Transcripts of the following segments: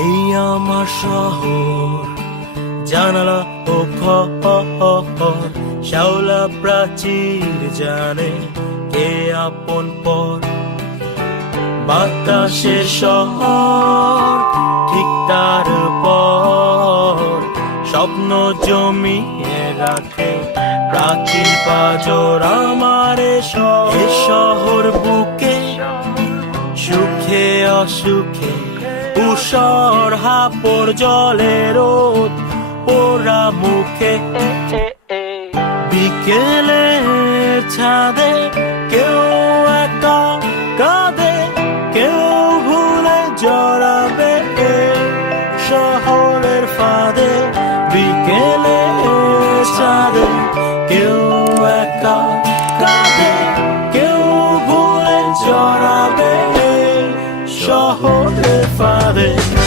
এই আমার শহর। জানালা ও ঘর শ্যাওলা প্রাচীর জানে কে আপন পর। বাতাসের শহর, ঠিক তার পর। স্বপ্ন জমিয়ে রাখে প্রাচীন পাজর আমার শহর বুকে সুখে অসুখে উষর হাপর জলের পোড়া মুখে। বিকেলে ছাদে কেউ একা কাঁদে, কেউ ভুলে জড়াবে শহরের ফাঁদে। বিকেলে ছাদে কেউ একা কাঁদে, কেউ ভুলে জড়াবে এ শহরের ফাঁদে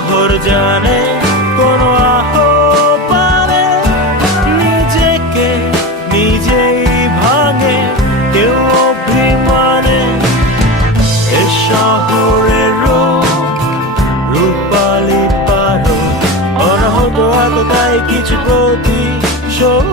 শহর জানে, কোনো পারে নিজেকে নিজেই ভাঙে, কেউ অভিমানে। এ শহরের রূপালি পারো অনাহত আততায় কিছু প্রতি শোক